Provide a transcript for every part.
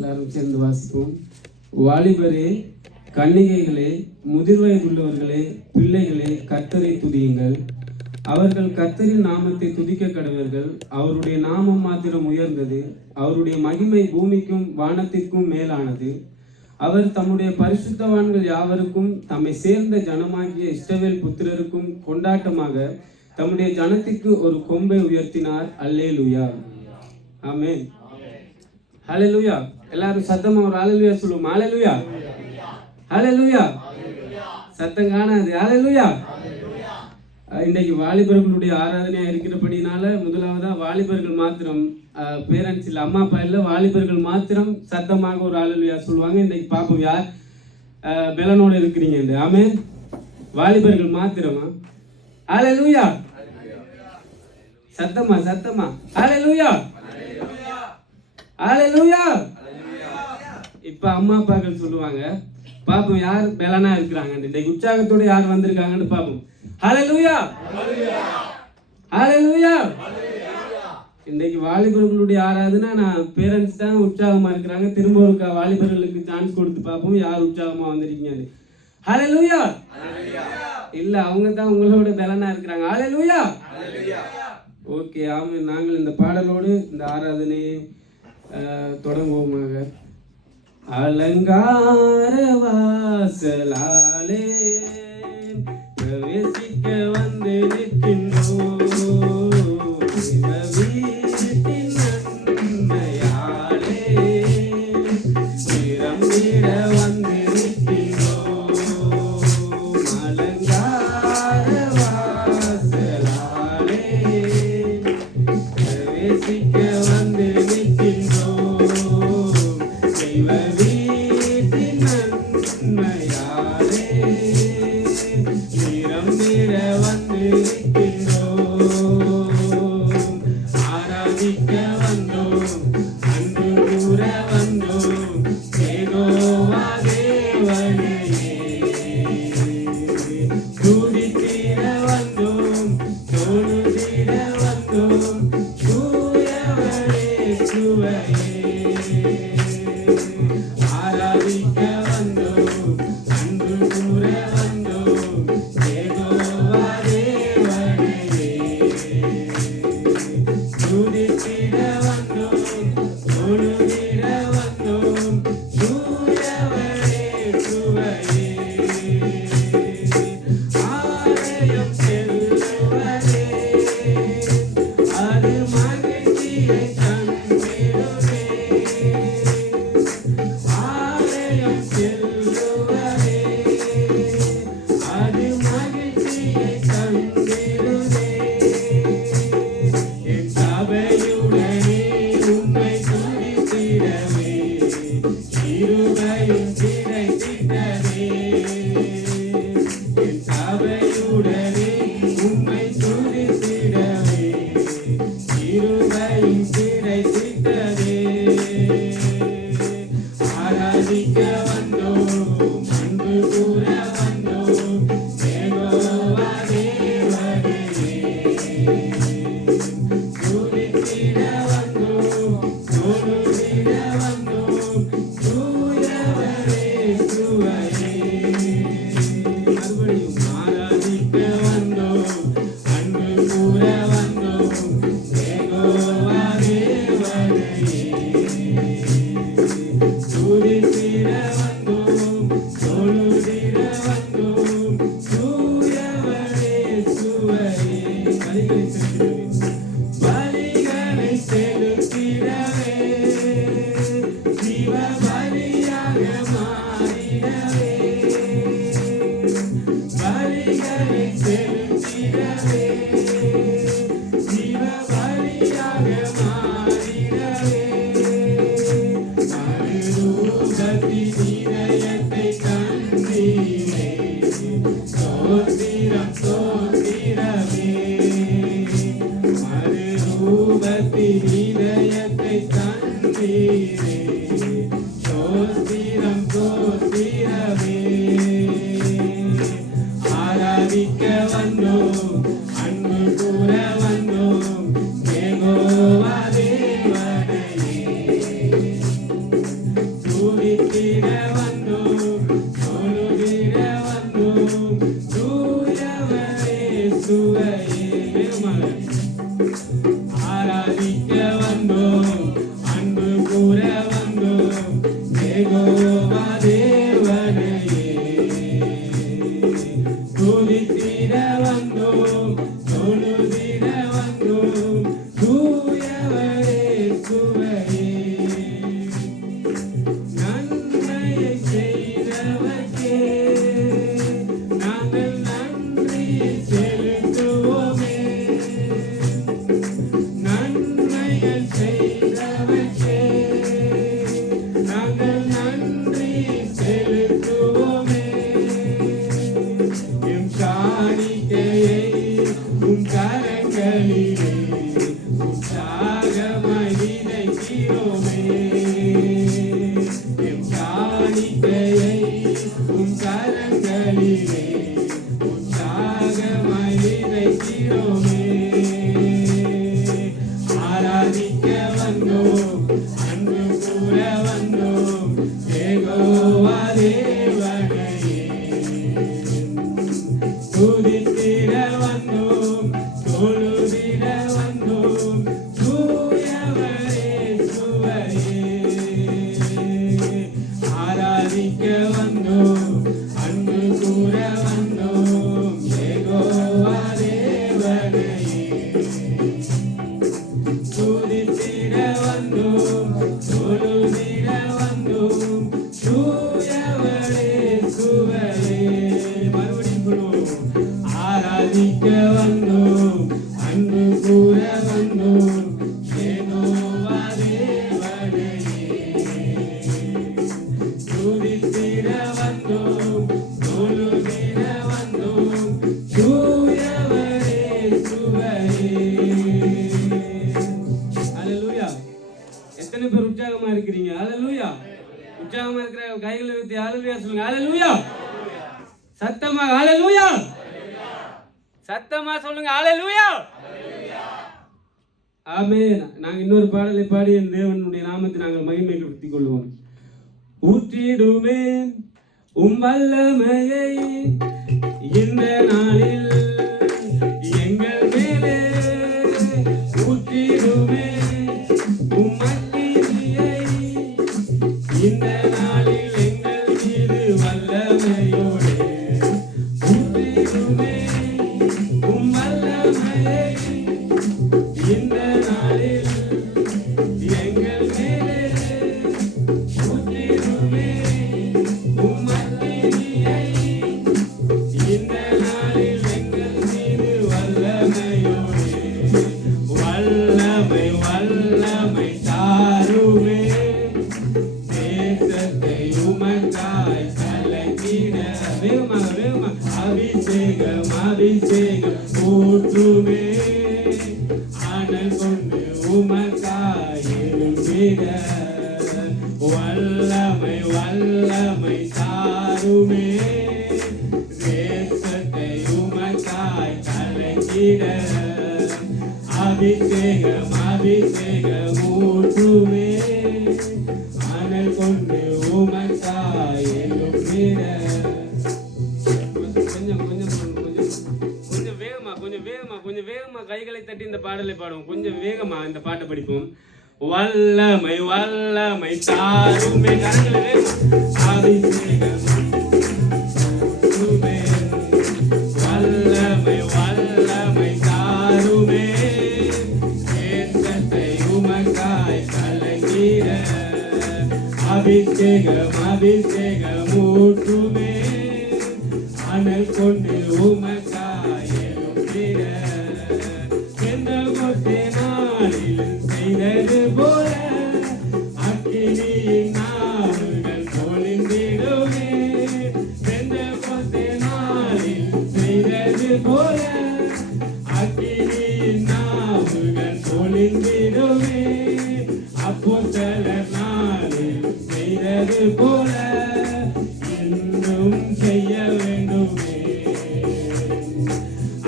எல்லாரும் சேர்ந்து வாசிப்போம். வாலிபரே, கன்னிகைகளே, முதிர் வயதுள்ளவர்களே, பிள்ளைகளே, கர்த்தரை துதியுங்கள். அவர்கள் கர்த்தரின் நாமத்தை துதிக்க கடவர்கள். அவருடைய நாமம் மாத்திரம் உயர்ந்தது. அவருடைய மகிமை பூமிக்கும் வானத்திற்கும் மேலானது. அவர் தம்முடைய பரிசுத்தவான்கள் யாவருக்கும் தம்மை சேர்ந்த ஜனமாகிய இஸ்ரவேல் புத்திரருக்கும் கொண்டாட்டமாக தம்முடைய ஜனத்திற்கு ஒரு கொம்பை உயர்த்தினார். அல்லேலூயா, ஆமென். ஹல்லேலூயா. எல்லாரும் சத்தமா ஒரு ஹல்லேலூயா சொல்லுவோம். ஹல்லேலூயா, ஹல்லேலூயா. சத்தம் காணாது. ஹல்லேலூயா. இன்றைக்கு வாலிபர்களுடைய ஆராதனையா இருக்கிறபடினால முதலாவதா வாலிபர்கள் மாத்திரம், பேரண்ட்ஸ் இல்லை, அம்மா அப்பா இல்லை, வாலிபர்கள் மாத்திரம் சத்தமாக ஒரு ஹல்லேலூயா சொல்லுவாங்க. இன்றைக்கு பார்ப்போம் யார் பெலனோடு இருக்கிறீங்க. ஆமென். வாலிபர்கள் மாத்திரமா ஹல்லேலூயா. சத்தமா சத்தமா ஹல்லேலூயா, ஹல்லேலூயா. இப்ப அம்மா அப்பாக்கள் சொல்லுவாங்க. பாப்போம் யார் பெலனா இருக்கிறாங்க. இன்றைக்கு உற்சாகத்தோட யார் வந்திருக்காங்கன்னு பாப்போம். ஹல்லேலூயா, ஹல்லேலூயா. இன்றைக்கு வாலிபர்களுடைய ஆராதனை நான் பேரண்ட்ஸ் தான் உற்சாகமா இருக்கிறாங்க. திரும்ப ஒரு வாலிபர்களுக்கு சான்ஸ் கொடுத்து பார்ப்போம் யார் உற்சாகமா வந்திருக்கீங்க. ஹல்லேலூயா. இல்ல, அவங்க தான் உங்களோட பெலனா இருக்கிறாங்க. ஹல்லேலூயா. ஓகே, ஆமாம். நாங்கள் இந்த பாடலோடு இந்த ஆராதனையை தொடங்குவோமாக. அலங்கார வாசலாலே பிரவேசிக்க வந்து நிற்கின்றோம். வீட்டின் நன்மையாலே நிரம்பிட வந்து நிற்கின்றோம். அலங்கார வாசலாலே பிரவேசிக்க வந்து நிற்கின்றோம். தெய்வ வீட்டின் நன்மையாலே நிரம்பிட வந்து நிற்கின்றோம். ஆராதிக்க வந்தோம், அன்பு கூற வந்தோம். யெகோவா தேவனையே துதித்திட வந்தோம், தொழுதிட வந்தோம். தூயவரே சுவையே ஆராதிக்க வந்தோம், அன்பு கூற வந்தோம். யெகோவா தேவனையே துதித்திட வந்தோம், தொழுதிட வந்தோம். தூயவரே சுவையே ஆலயம் செல்லுவதே அது மகிழ்ச்சியை தந்திடுமே. ஆலயம் செல்லுவதே அது மகிழ்ச்சியை தந்திடுமே. என் சபையுடனே உம்மை துதித்திடவே கிருபையும் கிடைத்திட்டதே. என் சபையுடனே உம்மை துதித்திடவே கிருபையும் கிடைத்திட்டதே. ஆராதிக்க வந்தோம், அன்பு கூற வந்தோம். யெகோவா தேவனையே துதித்திட வந்தோம், தொழுதிட வந்தோம். தூயவரே சுவையே மறுபடியும் ஆராதிக்க வந்தோம், அன்பு கூற வந்தோம். யெகோவா தேவனையே துதித்திட வந்தோம், தொழுதிட வந்தோம். தூயவரே சுவையே பலிகளை செலுத்திடவே ஜீவ பலியாக மாறிடவே. பலிகளை செலுத்திடவே ஜீவ பலியாக மாறிடவே. மறுரூபத்தின் இதயத்தை தந்தீரே, ஸ்தோத்திரம் ஸ்தோத்திரமே. மறுரூபத்தின் இதயத்தை தந்தீரே, ஸ்தோத்திரம் ஸ்தோத்திரமே. ஆராதிக்க வந்தோம், அன்பு கூற வந்தோம். யெகோவா தேவனையே துதித்திட வந்தோம் தொழுதிட வந்தோம் தூயவரே சுவையே ஆராதிக்க வந்தோம் அன்பு கூற வந்தோம் யெகோவா தேவனையே துதித்திட வந்தோம் தொழுதிட வந்தோம் தூயவரே சுவையே நன்மையை செய்தவர்க்கே நாங்கள் நன்றி செலுத்துவோமே நன்மைகள் செய்தவர்க்கே நாங்கள் நன்றி செலுத்துவோமே எம் காணிக்கையை உம் கரங்களிலே உற்சாகமாய் விதைக்கிறோமே எம் காணிக்கையை உம் கரங்களிலே உற்சாகமாய் விதைக்கிறோமே ஆராதிக்க வந்தோம் அன்பு கூற வந்தோம் யெகோவா தேவனையே துதித்திட வந்தோம் தொழுதிட வந்தோம் தூயவரே சுவையே ஆராதிக்க வந்தோம் அன்பு கூற வந்தோம் யெகோவா தேவனையே துதித்திட வந்தோம் தொழுதிட வந்தோம் தூயவரே சுவையே மறுபடியும் சொல்லுவோம் ஆராதிக்க வந்தோம் அன்பு கூற வந்தோம் யெகோவா தேவனையே துதித்திட வந்தோம் தொழுதிட வந்தோம் தூயவரே சுவையே ஹல்லேலூயா எத்தனை பேர் உற்சாகமா இருக்கிறீங்க ஹல்லேலூயா உற்சாகமா இருக்கிற கைகளை வைத்து ஹல்லேலூயா சொல்லுங்க ஹல்லேலூயா சத்தமா ஹல்லேலூயா சத்தமா சொல்லுங்க ஹல்லேலூயா ஆமென் நாங்க இன்னொரு பாடலை பாடி என் தேவனுடைய நாமத்தை நாங்கள் மகிமைப்படுத்திக் கொள்வோம் ஊற்றிடுமே உம் வல்லமையை இந்த நாளில் எங்கள் மேலே ஊற்றிடுமே உம் அக்கினியை இந்த நாளில் எங்கள் மீது வல்லமையோடு ஊற்றிடுமே உம் வல்லமையை இந்த நாளில் எங்கள் மேலே ஊற்றிடுமே உம் அக்கினியை இந்த நாளில் எங்கள் மீது வல்லமையோடு வல்லமை வல்லமை தாருமே தேசத்தை உமக்காய் கலக்கிட வேகமாக வேகமாக அபிஷேகம் அபிஷேகம் ஊற்றுமே அனல் கொண்டு உமக்காய் எழும்பிட வல்லமை வல்லமை தாருமே தேசத்தை உமக்காய் கலக்கிட அபிஷேகம் அபிஷேகம் ஊற்றுமே அனல் கொண்டு உமக்காய் எழும்பிட கொஞ்சம் கொஞ்சம் கொஞ்சம் கொஞ்சம் வேகமா கொஞ்சம் வேகமா கொஞ்சம் வேகமா கைகளை தட்டி இந்த பாடலை பாடுவோம் கொஞ்சம் வேகமா இந்த பாட்டை படிப்போம் வல்லமை வல்லமை தாருமே கரங்களை வேகமா அபிஷேகம் ஊற்றுமே வல்லமை வல்லமை தாருமே தேசத்தை உமக்காய் கலக்கிட அபிஷேகம் அபிஷேகம் ஊற்றுமே அனல் கொண்டு உமக்காய் எழும்பிட பெந்தெகோஸ்தே நாளில் செய்தது போல அக்கினியின் நாவுகள் பொழிந்திடுமே பெந்தெகோஸ்தே நாளில் செய்தது போல அக்கினியின் நாவுகள் பொழிந்திடுமே அப்போஸ்தலர் நாளில் செய்தது போல இன்னும் செய்ய வேண்டுமே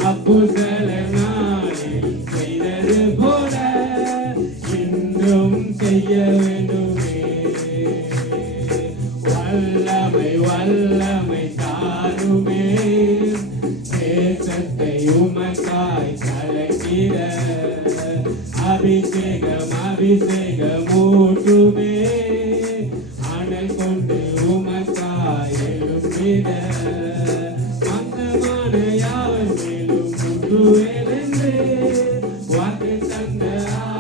அப்போஸ்தலர் நாளில் செய்தது போல இன்னும் செய்ய வேண்டுமே வல்லமை வல்லமை தாருமே தேசத்தை உமக்காய் கலக்கிட அபிஷேகம் அபிஷேகம் ஊட்டுமே அனல் கொண்டு உமக்காய் எழுப்பிட மந்தமான யாவர் மேலும் ஊற்றுவேனென்று வாக்கு தந்த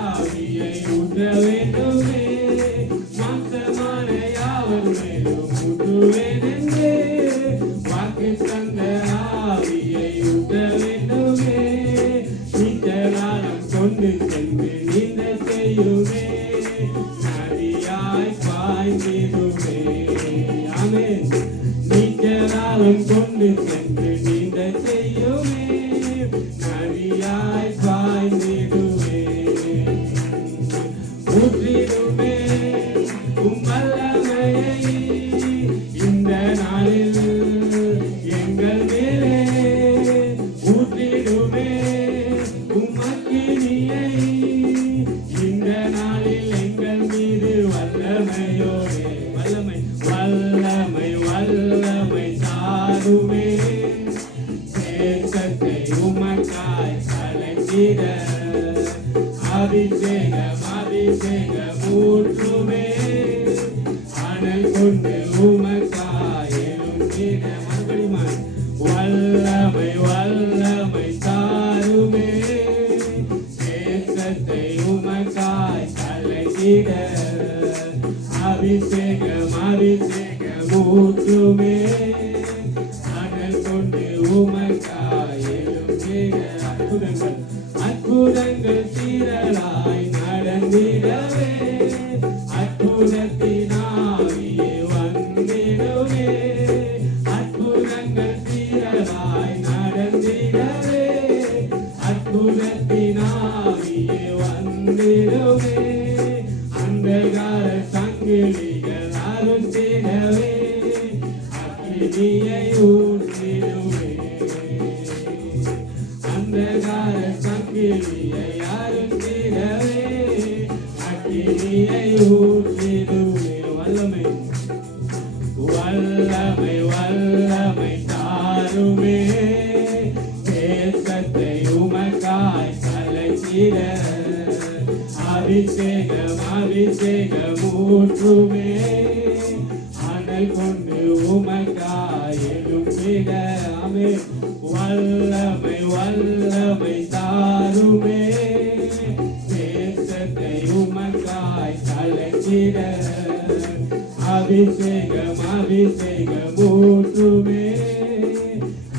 ஆவியை ஊற்ற வேண்டுமே மந்தமான யாவர் மேலும் ஊற்றுவேனென்று வாக்கு தந்த ஆவியை ஊற்ற வேண்டுமே நீச்சலாலம் கொண்டு சென்று நீந்த செய்யுமே நதியாய் பாய்ந்திடுமே ஆமென் நீச்சலாலம் கொண்டு சென்று நீந்த செய்யுமே நதியாய் பாய்ந்திடுமே ஊற்றிடுமே வல்லமையை இந்த நாளில் எங்கள் மேலே ஊற்றிடுமே உம்மக்கினியை இந்த நாளில் எங்கள் மீது வல்லமையோடு வல்லமை வல்லமை வல்லமை தாருமே தேசத்தை உமக்காய் கலக்கிட அபிஷேகம் அபிஷேகம் ஊற்றுமே அனல் கொண்டு உமக்காய் எழும்பிட மறுபடியும் வல்லமை வல்லமை தாருமே தேசத்தை உமக்காய் கலக்கிட அபிஷேகம் அபிஷேகம் ஊற்றுமே அனல் கொண்டு உமக்காய் எழும்பிட அற்புதங்கள் அற்புதங்கள் தீரலாய் நடந்திடவே அற்புதத்தின் ஆவியே வந்திடுவே அற்புதங்கள் தீரலாய் நடந்திடவே அற்புதத்தின் ஆவியே வந்திடுவே அந்தகார சங்கிலிகள் அறுத்திடவே அக்கினியை ஊற்றிடுவே அந்தகார சங்கிலியை அறுத்திடவே அக்கினியை ஊற்றிடுவே வல்லமை வல்லமை வல்லமை தாருமே தேசத்தை உமக்காய் கலக்கிட அபிஷேகம் அபிஷேகம் ஊற்றுமே அனல் கொண்டு உமக்காய் எழும்பிட ஆமென் வல்லமை வல்லமை தாருமே தேசத்தை உமக்காய் கலக்கிட அபிஷேகம் அபிஷேகம் ஊற்றுமே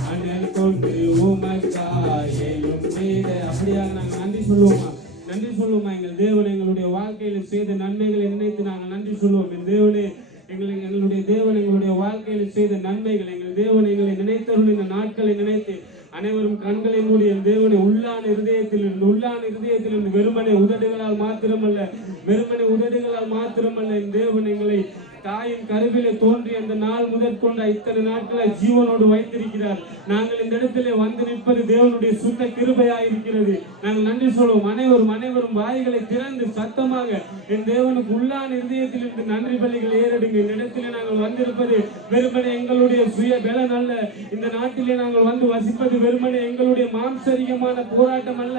அனல் கொண்டு உமக்காய் எழும்பிட அப்படியாக நாங்கள் நன்றி சொல்லுவோமா நன்றி சொல்லுவோமா எங்கள் தேவன் எங்களுடைய வாழ்க்கையில் செய்த நன்மைகளை நினைத்து நாங்கள் நன்றி சொல்லுவோம் என் தேவனே எங்களுடைய தேவன் எங்களுடைய வாழ்க்கையில் செய்த நன்மைகள் எங்கள் தேவன் எங்களை நினைத்தவர்கள் இந்த நாட்களை நினைத்து அனைவரும் கண்களை மூடி என் தேவனை உள்ளான இருதயத்திலிருந்து வெறுமனை உதடுகளால் மாத்திரமல்ல என் தேவன் எங்களை தாயின் கருவிலே தோன்றி அந்த நாள் முதற்கொண்ட இத்தனை நாட்களை ஜீவனோடு வைத்திருக்கிறார். நாங்கள் இந்த இடத்திலே வந்து நிற்பது தேவனுடைய சுத்த கிருபையாய் இருக்கிறது. நாங்கள் நன்றி சொல்வோம். அனைவரும் வாய்களை திறந்து சத்தமாக என் தேவனுக்கு உள்ளான இருதயத்திலிருந்து நன்றி பலிகள் ஏறடுங்க. இந்த இடத்திலே நாங்கள் வந்திருப்பது வெறுமனே எங்களுடைய சுய பலன் அல்ல. இந்த நாட்டிலே நாங்கள் வந்து வசிப்பது வெறுமனே எங்களுடைய மாம்சரிகமான போராட்டம் அல்ல.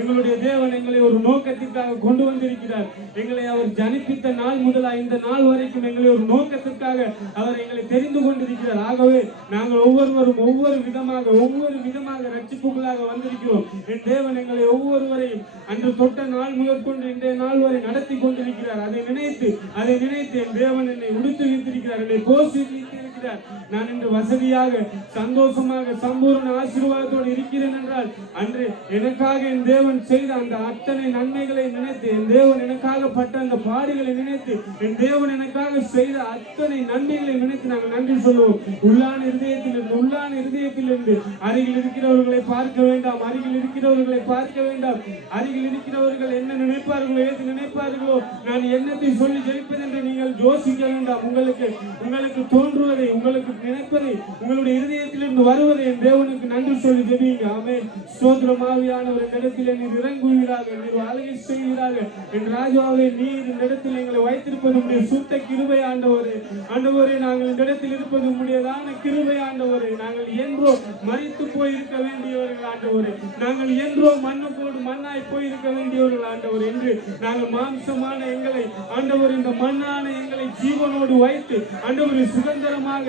எங்களுடைய தேவன் எங்களை ஒரு நோக்கத்திற்காக கொண்டு வந்திருக்கிறார். எங்களை அவர் ஜனிப்பித்த நாள் முதலா இந்த நாள் வரைக்கும் எங்களை ஒரு நோக்கத்திற்காக அவர் எங்களை தெரிந்து கொண்டிருக்கிறார். ஆகவே நாங்கள் ஒவ்வொருவரும் ஒவ்வொரு விதமாக ரட்சிப்புகளாக வந்திருக்கிறோம். என் தேவன் எங்களை ஒவ்வொருவரையும் அன்று தொட்ட நாள் முதற்கொண்டு இன்றைய நாள் வரை நடத்தி கொண்டிருக்கிறார். அதை நினைத்து என் தேவன் என்னை உடுத்து வைத்திருக்கிறார், என்னை போஷித்திருக்கிறார். நான் இன்று வசதியாக சந்தோஷமாக சம்பூர்ண ஆசீர்வாதத்தோடு இருக்கிறேன் என்றால் அன்று எனக்காக என் தேவன் செய்த அந்த அத்தனை நன்மைகளை நினைத்து, என் தேவன் எனக்காக பட்ட அந்த பாடுகளை நினைத்து, என் தேவன் எனக்காக செய்த அத்தனை நன்மைகளை நினைத்து நாங்கள் நன்றி சொல்லுவோம். உள்ளான இருதயத்திலிருந்து அருகில் இருக்கிறவர்களை பார்க்க வேண்டாம். அருகில் இருக்கிறவர்கள் என்ன நினைப்பார்களோ, ஏது நினைப்பார்களோ, நான் என்னத்தை சொல்லி ஜெயிப்பது என்று நீங்கள் யோசிக்க வேண்டாம். உங்களுக்கு தோன்றுவதை உங்களுக்கு நினைப்பதை உங்களுடைய இருதயத்திலிருந்து வருவதை என் தேவனுக்கு நன்றி சொல்லி ஜெபிங்க. ஆமென். ஸ்தோத்திரம். ஆவியானவர் இந்த இடத்திலே நீர் இறங்குவீராக, நீர் ஆளுகை செய்வீராக. என் ராஜாவே, நீர் இந்த இடத்தில் எங்களை வைத்திருப்பது உம்முடைய சுத்த கிருபை ஆண்டவரே. ஆண்டவரே, நாங்கள் இந்த இடத்தில் இருப்பது உம்முடையதான கிருபை ஆண்டவரே. நாங்கள் என்றோ மரித்து போய் இருக்க வேண்டியவர்கள் ஆண்டவரே. நாங்கள் என்றோ மண்ணுக்கோடு மண்ணாய் போய் இருக்க வேண்டியவர்கள் ஆண்டவர். என்று நாங்கள் மாம்சமான எங்களை ஆண்டவர் இந்த மண்ணான எங்களை ஜீவனோடு வைத்து ஆண்டவரை சுதந்திரமாக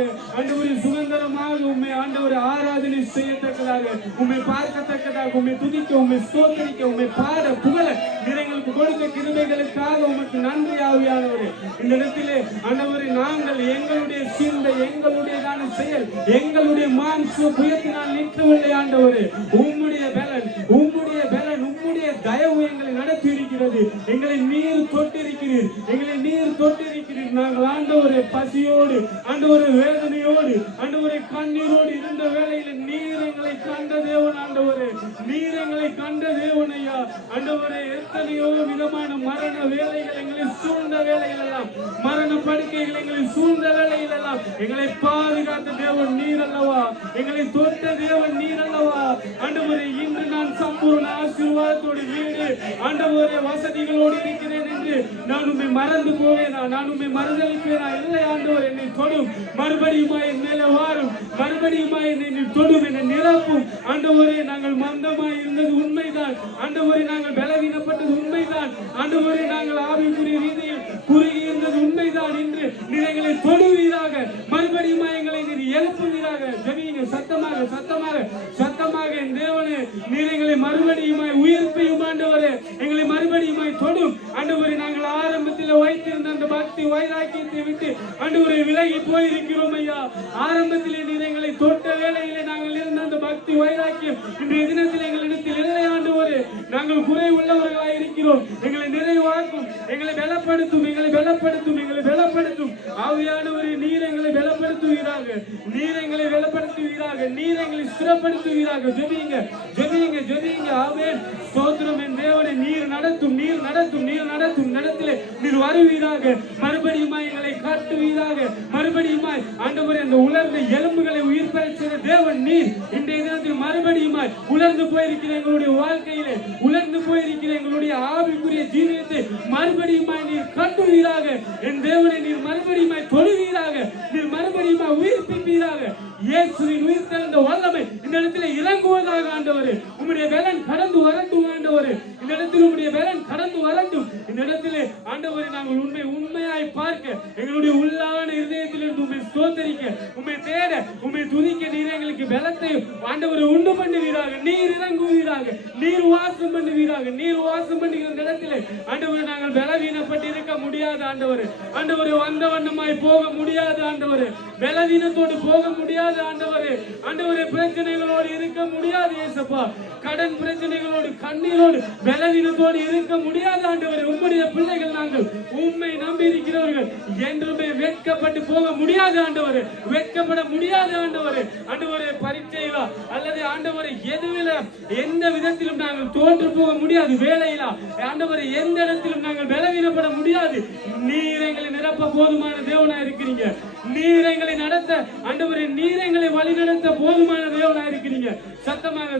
உம்மை ஆண்டவரை ஆராதனை செய்யத்தக்கதாக, உம்மை பார்க்கத்தக்கதாக, உம்மை துதிக்க, உம்மை ஸ்தோத்திரிக்க, உம்மை பாட புகழ எங்களுக்கு கொடுத்த கிருபைகளுக்காக உமக்கு நன்றி ஆவியானவரே. இந்த இடத்திலே ஆண்டவரை நாங்கள் எங்களுடைய சிந்தை, எங்களுடையதான செயல், எங்களுடைய மாம்ச புயத்தினால் நிற்கவில்லை ஆண்டவரே. உம்முடைய பலன், உம்முடைய தயவு எங்களை நடத்தி இருக்கிறது. எங்களை நீர் தொட்டிருக்கிறீர், நாங்கள் ஆண்டவரே பசியோடு, ஆண்டவரே வேதனையோடு, ஆண்டவரே கண்ணீரோடு இருந்த வேளையில் நீர் எங்களை கண்ட தேவன் ஆண்டவரே. நீர் எங்களை கண்ட தேவன் ஐயா. ஆண்டவரே, எத்தனையோ விதமான மரண வேலைகள் எங்களை சூழ்ந்த வேலைகள் எல்லாம், மரண படுக்கைகள் எங்களை சூழ்ந்த வேலைகள் எல்லாம் எங்களை பாதுகாத்த தேவன் நீர் அல்லவா. எங்களை தொட்ட தேவன் நீர் அல்லவா. ஆண்டவரே, இன்று நான் சம்பூர்ண ஆசீர்வாதத்தோடு வீடு ஆண்டவரே வசதிகளோடு இருக்கிறேன் என்று நான் உம்மை மறந்து போவேனா? நான் உம்மை மறந்தளிப்பேனா? இல்லை ஆண்டவர், என்னை தொடும், மறுபடியுமா என் மேலே வாரும், மறுபடியுமா என்னை தொடும், என்னை நிரப்பும் ஆண்டவரே. நாங்கள் மந்தமாய் இருந்தது உண்மைதான் ஆண்டவரே, நாங்கள் பலவீனப்பட்டது உண்மைதான் ஆண்டவரே, நாங்கள் ஆவிக்குரிய ரீதியில் குறுகி இருந்தது உண்மைதான். என்று நீர் எங்களை தொடுவீராக, மறுபடியுமா எங்களை நீர் எழுப்புவீராக. ஜெபிங்க சத்தமாக என் தேவனே, நீர் எங்களை மறுபடியுமாய் உயிர்ப்பையும் ஆண்டவரே, எங்களை மறுபடியுமாய் தொடும் ஆண்டவரே. நாங்கள் ஆரம்பத்தில் வைத்திருந்த அந்த பக்தி வைராக்கியத்தை விட்டு ஆண்டவரே விலகி போயிருக்கிறோம் ஐயா. ஆரம்பத்திலே நீர் எங்களை தொட்ட வேளையிலே நாங்கள் இருந்த அந்த பக்தி வைராக்கியம் இன்றைய தினத்தில் எங்களிடத்தில் இல்லை ஆண்டவரே. நாங்கள் குறை உள்ளவர்களாய் இருக்கிறோம். எங்களை நிறைவாக்கும், எங்களை பலப்படுத்தும் ஆவியானவரே. நீர் எங்களை பலப்படுத்துவீராக, நீர் எங்களை ஸ்திரப்படுத்துவீராக. ஜெபிங்க. ஆமென். ஸ்தோத்திரம் என் தேவனே. நீர் நடத்தும் நடத்திலே நீர் வருவீராக, மறுபடியுமாய் எங்களை காட்டுவீராக, மறுபடியுமாய் ஆண்டவரே அந்த உலர்ந்த எலும்புகளை உயிர் பெறச் செய்த தேவன் நீர். இன்றைய தினத்தில் மறுபடியுமாய் உலர்ந்து போயிருக்கிற எங்களுடைய வாழ்க்கையிலே, உலர்ந்து போயிருக்கிற எங்களுடைய ஆவிக்குரிய ஜீவியத்தை மறுபடியுமாய் நீர் கட்டுவீராக. என் தேவனை நீர் மறுபடியுமாய் தொழுவீராக, நீர் மறுபடியுமாய் உயிர்ப்பிப்பீராக. இயேசுவின் உயிர் தெழுந்த வல்லமை இந்த இடத்துல இறங்குவதாக ஆண்டவரே. உம்முடைய பலன் கடந்து வரட்டும் ஆண்டவரே. இந்த இடத்தில் உம்முடைய பலன் கடந்து வரட்டும். இந்த இடத்திலே ஆண்டவரே நாங்கள் உண்மையாய் பார்க்க, எங்களுடைய உள்ளான இருதயத்திலிருந்து உம்மை ஸ்தோத்திரிக்க, உம்மை தேட, உம்மை துதிக்க நீர் எங்களுக்கு பலத்தை ஆண்டவரை உண்டு பண்ணுவீராக. நீர் இறங்குவீராக, நீர் வாசம் பண்ணுவீராக. நீர் வாசம் பண்ணுகிற இடத்திலே ஆண்டவரை நாங்கள் பலவீனப்பட்டு இருக்க முடியாது ஆண்டவரே. ஆண்டவரை வந்த வண்ணமாய் போக முடியாது ஆண்டவரே. பலவீனத்தோடு போக முடியாது ஆண்டவரே. பிரச்சனைகளோடு இருக்க முடியாது இயேசுப்பா. கடன் பிரச்சனைகளோடு, கண்ணீரோடு, பலவீனத்தோடு இருக்க முடியாது ஆண்டவரே. உம்முடைய பிள்ளைகள் நாங்கள் உம்மை நம்பி இருக்கிறவர்கள் என்றுமே வெட்கப்பட்டு போக முடியாது ஆண்டவரே. வெட்கப்பட முடியாது ஆண்டவரே. பரீட்சையிலா அல்லது ஆண்டவரே எந்த விதத்திலும் நாங்கள் தோற்று போக முடியாது. வேலையிலா ஆண்டவரே எந்த இடத்திலும் நாங்கள் பலவீனப்பட முடியாது. நீர் எங்களை நிரப்ப போதுமான தேவனா இருக்கிறீங்க. நீர் எங்களை நடத்த ஆண்டவரே, நீர் எங்களை வழி நடத்த போதுமான தேவனா இருக்கிறீங்க. சத்தமாக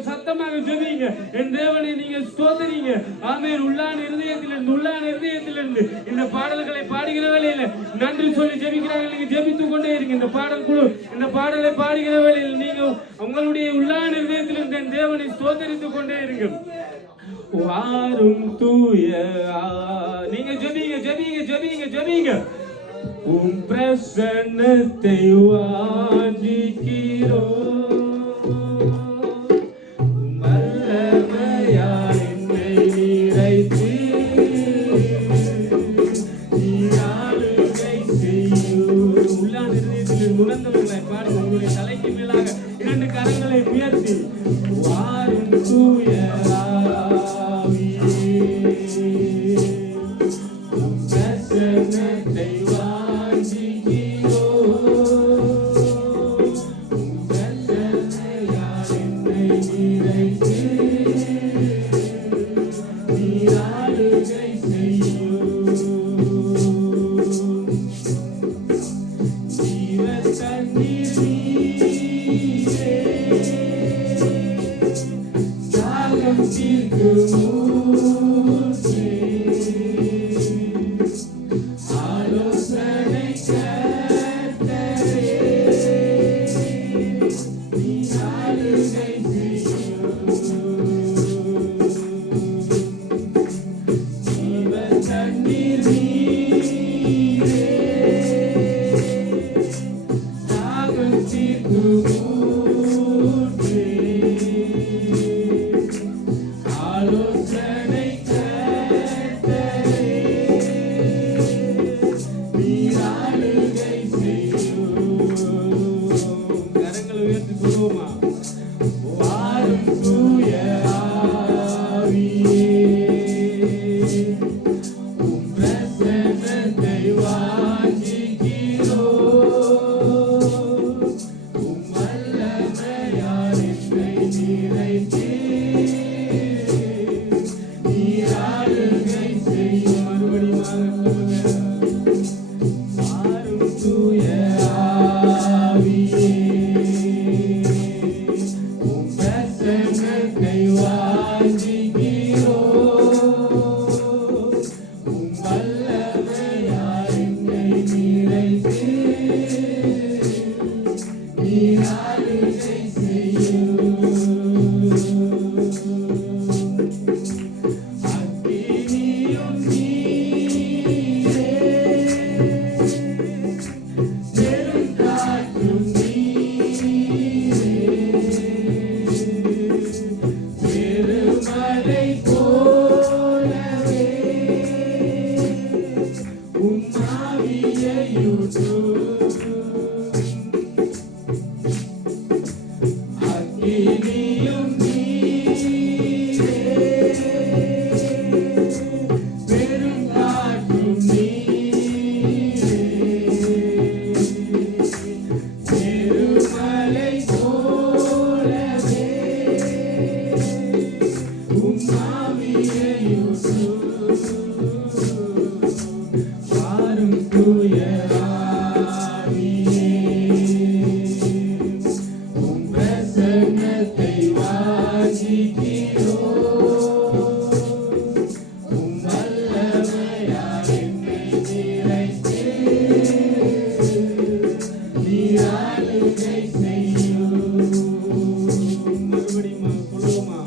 ஜெபிங்க. என் தேவனை நீங்க ஸ்தோத்திரிங்க. ஆமென். உள்ளான இருதயத்திலிருந்து இந்த பாடல்களை பாடுகிற வேளையில நன்றி சொல்லி ஜெபிக்கிறார்கள். நீங்க ஜெபித்துக் கொண்டே இருங்க. இந்த பாடல் குழு இந்த பாடலை பாடுகிற வேளையில் நீங்க உங்களுடைய உள்ளான இருதயத்திலிருந்து என் தேவனை ஸ்தோத்திரித்துக் கொண்டே இருங்க. வாரும் தூய நீங்க ஜெபிங்க. உம் பிரசன்னத்தை வாஞ்சிக்கிறோம். உணர்ந்தவர்களை பாருங்க. உங்களுடைய தலைக்கு மேலாக இரண்டு கரங்களை உயர்த்தி வாரும் தூய தண்ணீர் நீரே தாகம் தீர்க்கும் ஊற்றே ஆலோசனை கர்த்தரே நீ ஆளுகை செய்யும் ஜீவ தண்ணீர் நீரே தாகம் தீர்க்கும் ஊற்றே ஆலோசனை கர்த்தரே நீர் ஆளுகை செய்யும். கரங்களை உயர்த்தி சொல்லுவோமா? வாரும் தூய ஆவியே, உம் பிரசன்னத்தை வாஞ்சிக்கிறோம். உம் வல்லமையால் என்னை நிறைத்தீர். நீர் ஆளுகை செய்யும். மறுபடியும் வாரும் தூய ஆவியே, உம் பிரசன்னத்தை வாஞ்சிக்கிறோம். உம் வல்லமையால் என்னை நிறைத்தீர். நீர் ஆளுகை செய்யும். அக்கினியும் நீரே பெருங்காற்றும் நீரே பெருமழை போலவே உம் ஆவியை ஊற்றும். அக்கினியும் நீரே பெருங்காற்றும் நீரே பெருமழை போலவே உம் ஆவியை ஊற்றும். வாரும் தூய ஆவியே, உம் பிரசன்னத்தை வாஞ்சிக்கிறோம். உம் வல்லமையால் என்னை நிறைத்தீர். நீர் ஆளுகை செய்யும். மறுபடியும் சொல்லுவோமா?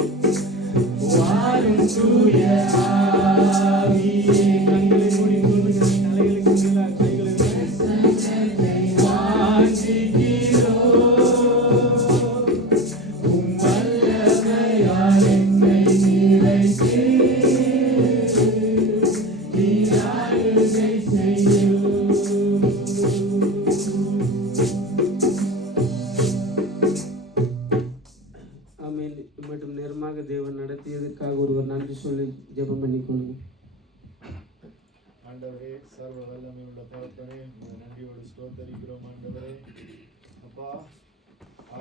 வாரும் தூய ஆவியே, கண்களை மூடி சொல்லுங்க. தலைகளுக்கு மேலாக கைகளை பிரசன்னத்தை வாஞ்சிக்கிறோம். உம் வல்லமையால் என்னை நிறைத்தீர். நீர் ஆளுகை செய்யும். ஆமென். மட்டும் நேரமாக தேவன் நடத்தியதற்காக ஒருவர் நன்றி சொல்லி ஜெபம் பண்ணிக்கொள்ளுங்க. ஆண்டவரே, சர்வ வல்லமை உள்ள தகப்பனே, உங்களை நன்றியோடு ஸ்தோத்தரிக்கிறோம். ஆண்டவரே, அப்பா,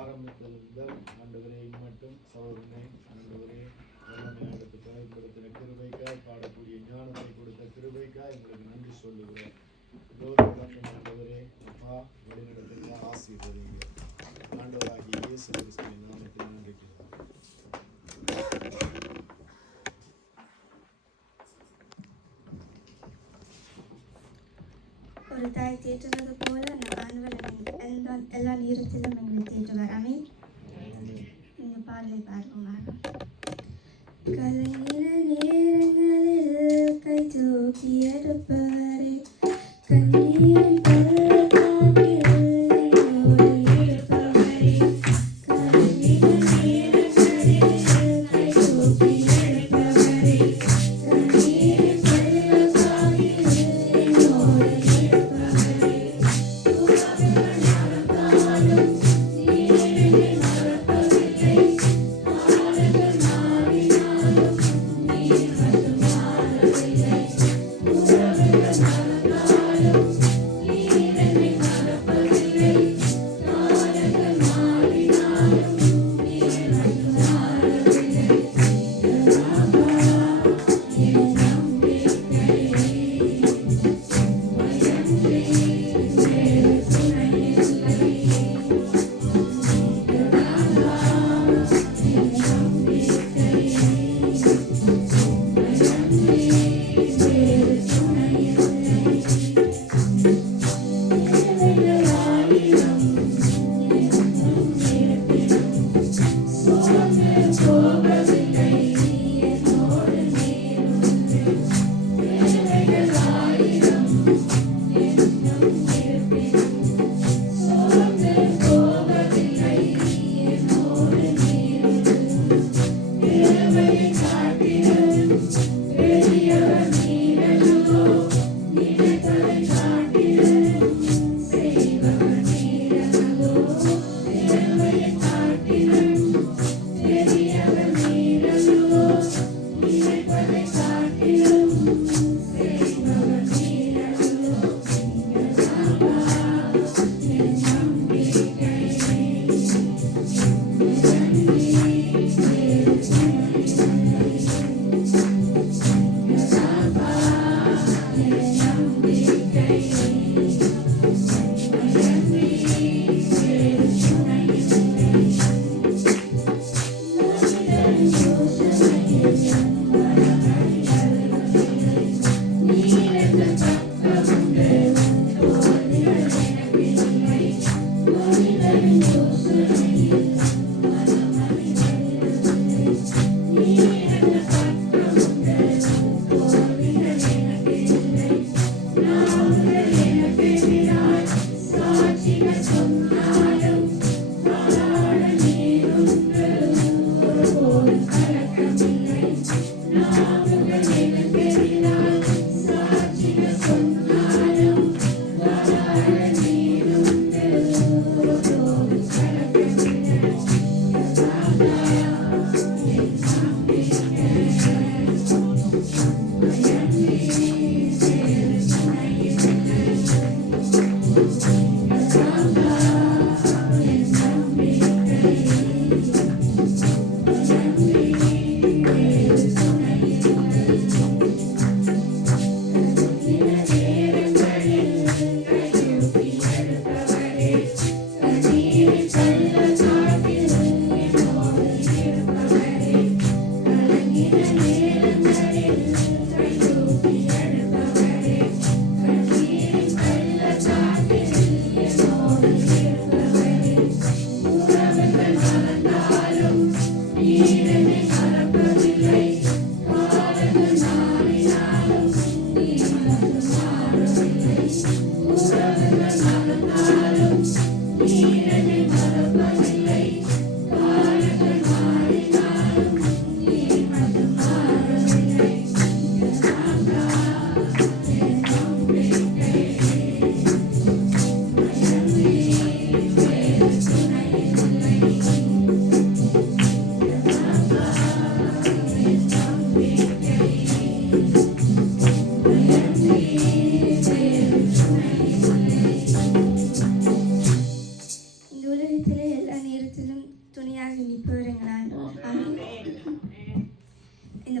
ஆரம்பத்தில் முதல் ஆண்டவரே இம்மட்டும் சகோதரனை ஆண்டவரே வல்லமையானது பயன்படுத்தின கிருபைக்காய், பாடக்கூடிய ஞானத்தை கொடுத்த கிருபைக்காய் உங்களுக்கு நன்றி சொல்லுகிறோம். இதோடு ஆண்டவரே அப்பா வழிநடத்துங்க, ஆசீர்வதிங்க. ஆண்டவராகிய இயேசு கிறிஸ்துவின் நாமத்தில் நன்றி. ஒரு தாய் தேற்றுவது போல நம் ஆண்டவர் எல்லா நேரத்திலும் எங்களை தேற்றுவார். ஆமென். இந்த பாடலை பார்ப்போமாக. கலங்கின நேரங்களில் கை தூக்கி எடுப்பவரே, கண்ணீரின் பள்ளத்தாக்கில் என்னோடு இருப்பவரே, கலங்கின நேரங்களில் கை தூக்கி எடுப்பவரே, கண்ணீரின் பள்ளத்தாக்கில் என்னோடு இருப்பவரே, துன்பங்கள் நடந்தாலும்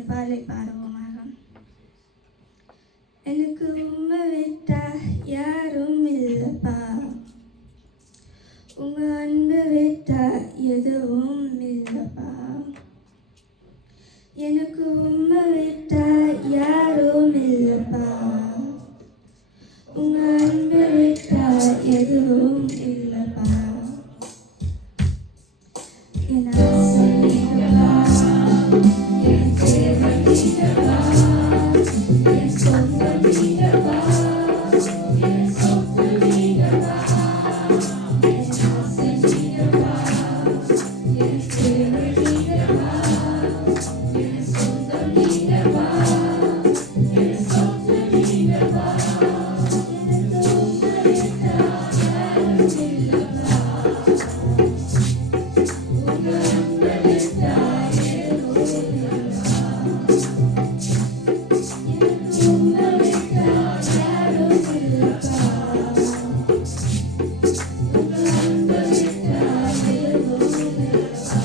பாடலை பாடுவோமாக. எனக்கு உண்மை விட்டா யாரும் இல்லப்பா, உங்க அன்பு விட்டா எதுவும் இல்லப்பா. எனக்கு உண்மை விட்டா யாரும் இல்லப்பா, உங்க அன்பு விட்டா எதுவும் இல்லப்பா. என் ஆசை நீங்கப்பா, என் தேவை நீங்கப்பா, என் சொந்தம் நீங்கப்பா, என் சொத்து நீங்கப்பா. என் ஆசை நீங்கப்பா, என் தேவை நீங்கப்பா, என் சொந்தம் நீங்கப்பா, என் சொத்து நீங்கப்பா. எனக்கு உண்மை விட்டா யாரும் இல்லப்பா, உங்க அன்பை விட்டா எதுவும் இல்லப்பா. எனக்கு உண்மை விட்டா யாரும் இல்லப்பா, உங்க அன்பை விட்டா எதுவும் இல்லப்பா.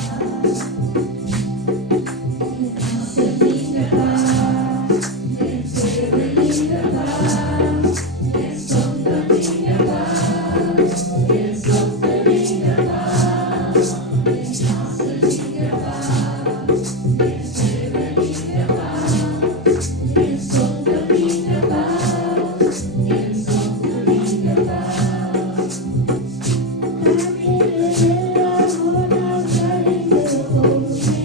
என் ஆசை நீங்கப்பா, என் தேவை நீங்கப்பா, என் சொந்தம் நீங்கப்பா, என் சொத்து நீங்கப்பா. என் ஆசை நீங்கப்பா, என் தேவை நீங்கப்பா, என் சொந்தம் நீங்கப்பா, என் சொத்து நீங்கப்பா. காற்றில் எல்லாம் ஒன்றாய் கரைந்து போகுமே,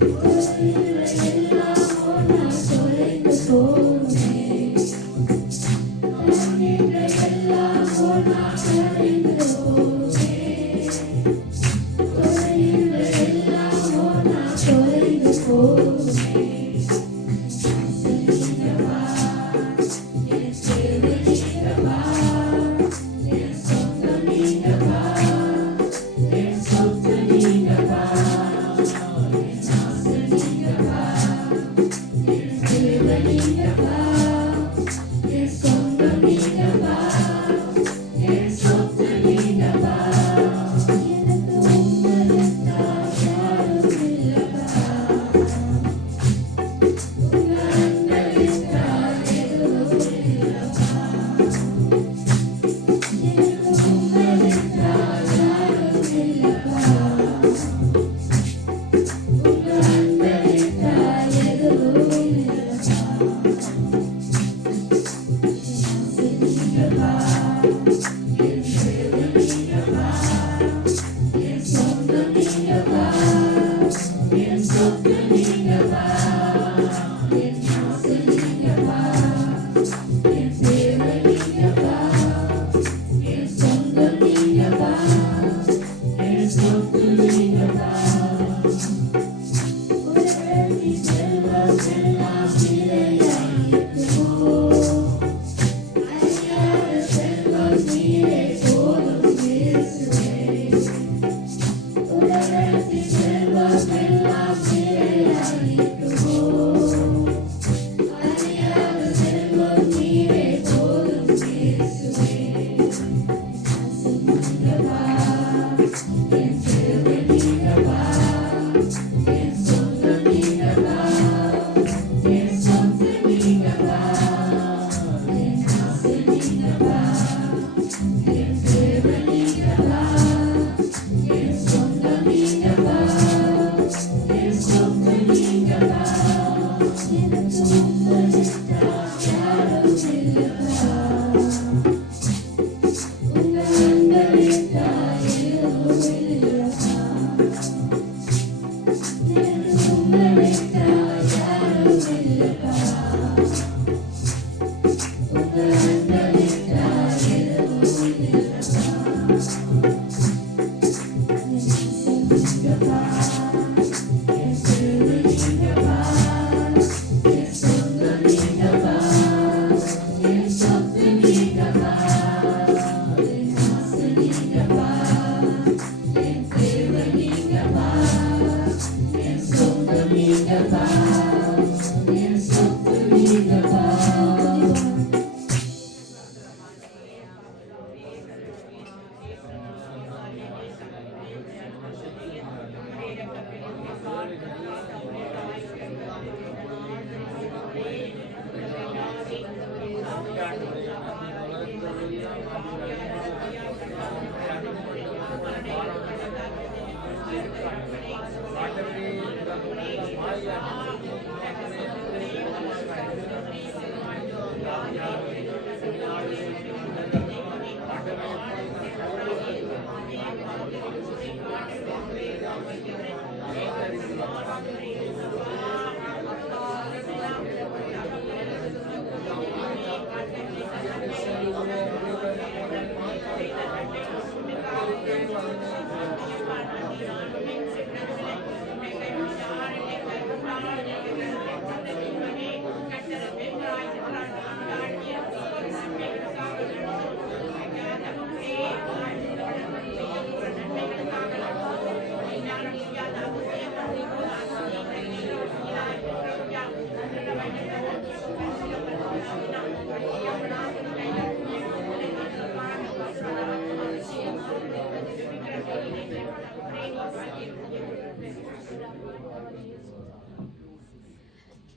தொலைவில் எல்லாம் ஒன்றாய் தொலைந்து போகுமே. காற்றில் எல்லாம் ஒன்றாய் கரைந்து போகுமே, தொலைவில் எல்லாம் ஒன்றாய் தொலைந்து போகுமே. ஆசை நீங்கப்பா, என் தேவை நீங்கப்பா, என் சொந்தம் நீங்கப்பா, என் சொத்து நீங்கப்பா. என் ஆசை நீங்கப்பா, என் தேவை நீங்கப்பா, என் சொந்தம் நீங்கப்பா, என் சொத்து நீங்கப்பா.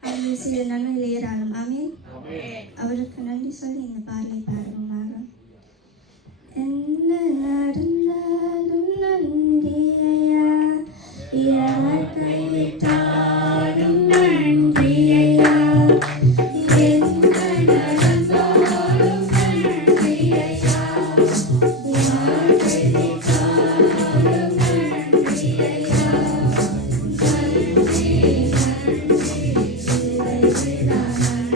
அவர் செய்த நன்மைகள் ஏராளம். ஆமென். அவருக்கு நன்றி சொல்லி இந்த பாடலை பாடுவோமாக. என்ன நடந்தாலும் நன்றி ஐயா, யார் கைவிட்டாலும் நன்றி ஐயா, என்ன நடந்தாலும் நன்றி ஐயா, யார் கைவிட்டாலும் நன்றி ஐயா, நன்றி நன்றி விதை விடாமல்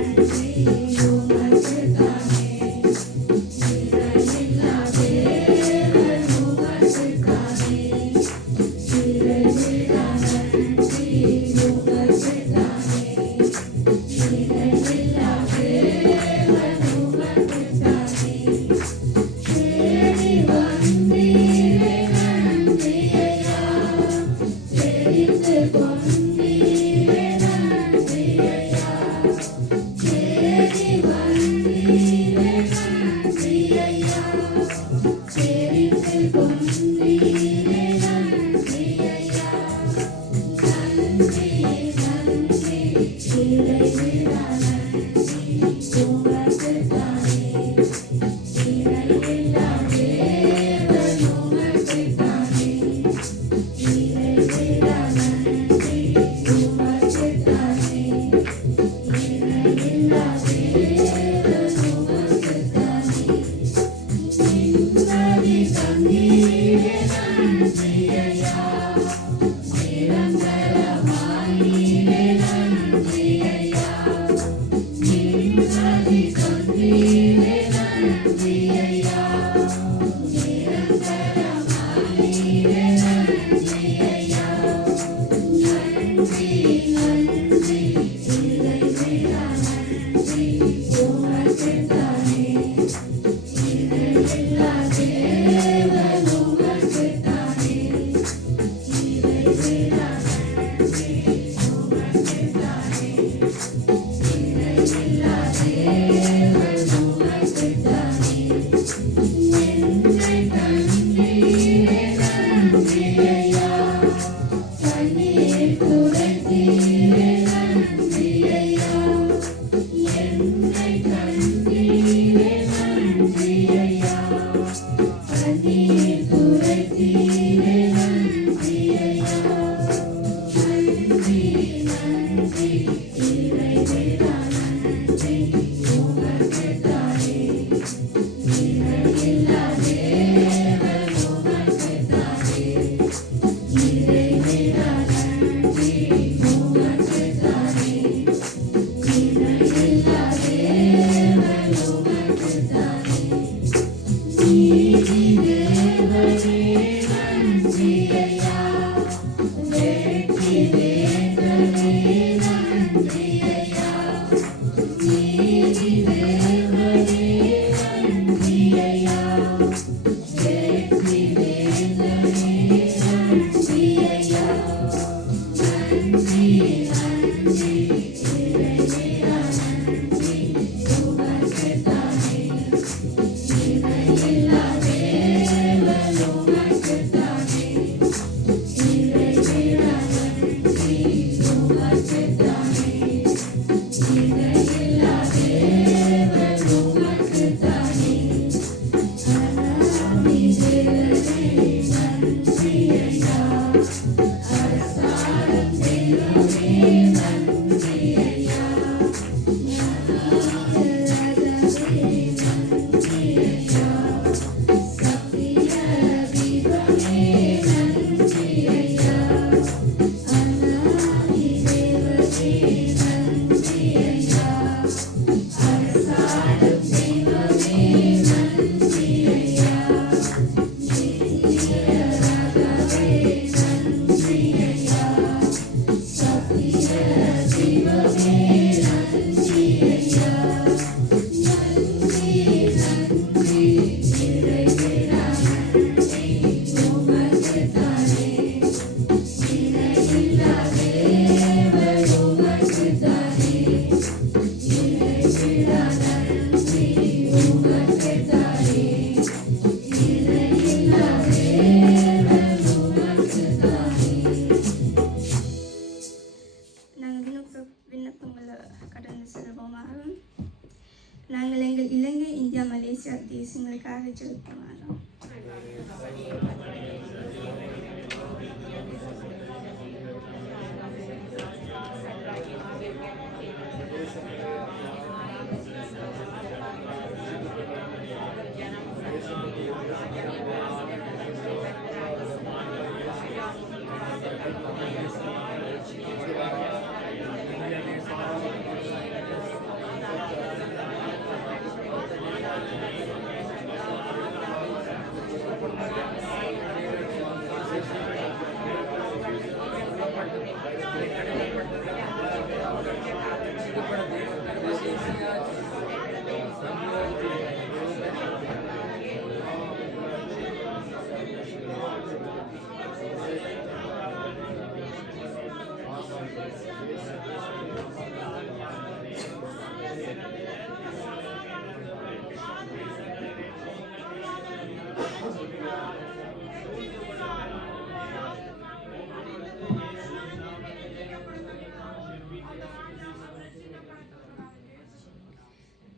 விண்ணப்பங்களை கடந்து செல்வோமாக. நாங்கள் எங்கள் இலங்கை, இந்தியா, மலேசியா தேசங்களுக்காக ஜெபிப்போமாக.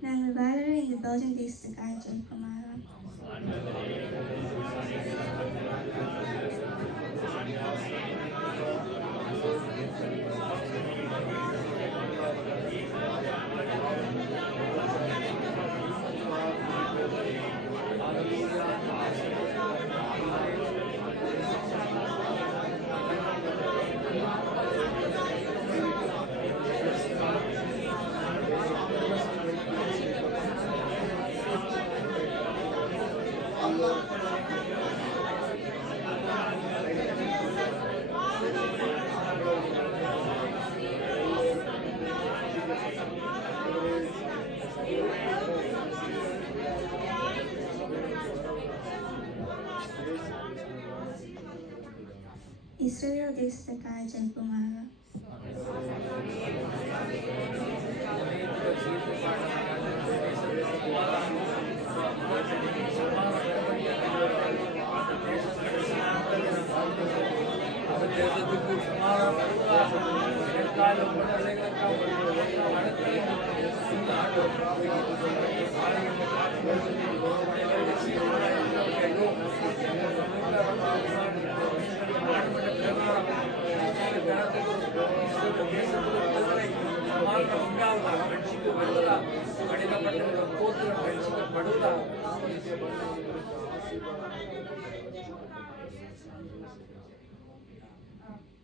நாங்கள் வாழற இந்த பெல்ஜியம் தேசத்துக்காக ஜெபிப்போமாக. இஸ்ரேல் தேசத்துக்காக ஜெபிப்போமாக.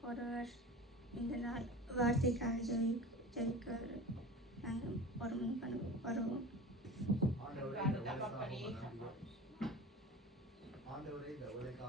ஒருவர் இந்த நாள் வார்த்தைக்காக ஜெபிக்க நாங்கள் வருவோம். ஆண்டவரே இந்த உலகாக